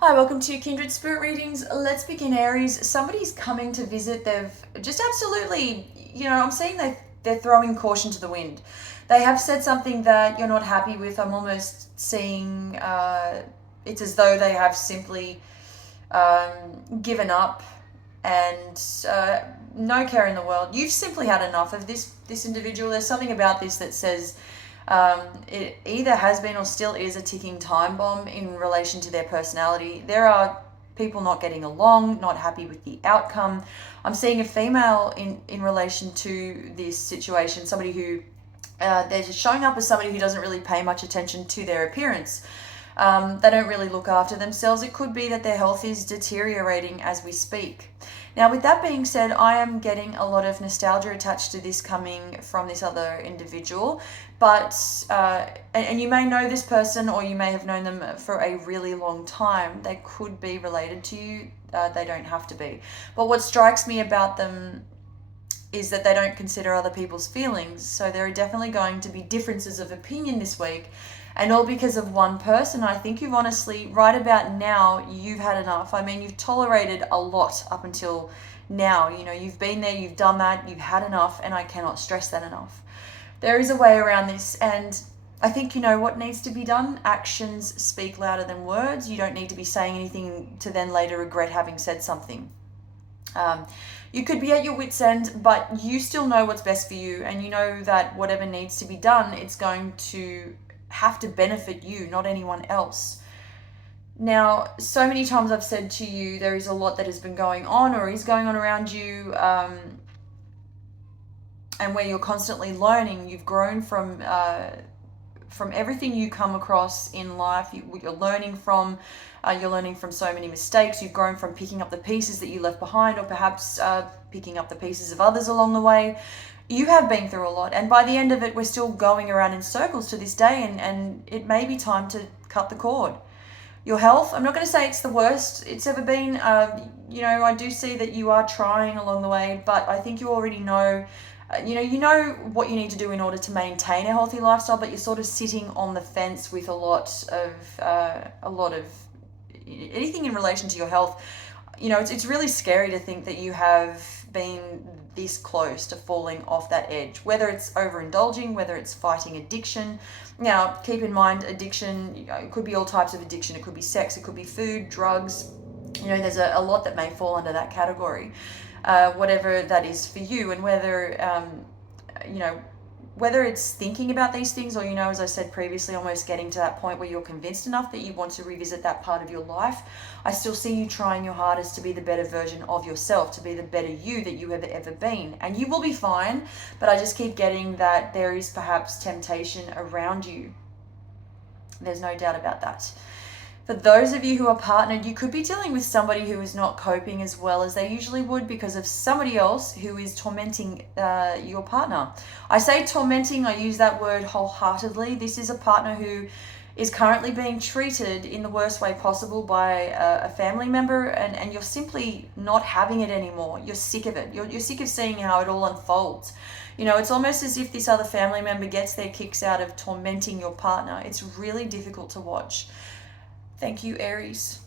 Hi, welcome to Kindred Spirit Readings. Let's begin, Aries. Somebody's coming to visit. They've just absolutely, I'm seeing they're throwing caution to the wind. They have said something that you're not happy with. I'm almost seeing it's as though they have simply given up and no care in the world. You've simply had enough of this individual. There's something about this that says it either has been or still is a ticking time bomb in relation to their personality. There are people not getting along, not happy with the outcome. I'm seeing a female in relation to this situation, somebody who they're just showing up as somebody who doesn't really pay much attention to their appearance. They don't really look after themselves. It could be that their health is deteriorating as we speak. Now, with that being said, I am getting a lot of nostalgia attached to this coming from this other individual. But, and you may know this person or you may have known them for a really long time. They could be related to you. They don't have to be. But what strikes me about them is that they don't consider other people's feelings. So there are definitely going to be differences of opinion this week. And all because of one person. I think you've honestly, right about now, you've had enough. I mean, you've tolerated a lot up until now. You've been there, you've done that, you've had enough, and I cannot stress that enough. There is a way around this, and I think you know what needs to be done. Actions speak louder than words. You don't need to be saying anything to then later regret having said something. You could be at your wit's end, but you still know what's best for you, and you know that whatever needs to be done, it's going to have to benefit you, not anyone else. Now, so many times I've said to you, there is a lot that has been going on or is going on around you, and where you're constantly learning. You've grown from everything you come across in life. You're learning from. You're learning from so many mistakes. You've grown from picking up the pieces that you left behind, or perhaps picking up the pieces of others along the way. You have been through a lot, and by the end of it, we're still going around in circles to this day, and it may be time to cut the cord. Your health, I'm not going to say it's the worst it's ever been. I do see that you are trying along the way, but I think you already know you know what you need to do in order to maintain a healthy lifestyle, but you're sort of sitting on the fence with a lot of anything in relation to your health. It's really scary to think that you have been this close to falling off that edge, whether it's overindulging, whether it's fighting addiction. Now, keep in mind, addiction, it could be all types of addiction. It could be sex, it could be food, drugs. There's a lot that may fall under that category, whatever that is for you, and you know, whether it's thinking about these things or, as I said previously, almost getting to that point where you're convinced enough that you want to revisit that part of your life. I still see you trying your hardest to be the better version of yourself, to be the better you that you have ever been. And you will be fine, but I just keep getting that there is perhaps temptation around you. There's no doubt about that. For those of you who are partnered, you could be dealing with somebody who is not coping as well as they usually would because of somebody else who is tormenting your partner. I say tormenting, I use that word wholeheartedly. This is a partner who is currently being treated in the worst way possible by a family member, and you're simply not having it anymore. You're sick of it. You're sick of seeing how it all unfolds. It's almost as if this other family member gets their kicks out of tormenting your partner. It's really difficult to watch. Thank you, Aries.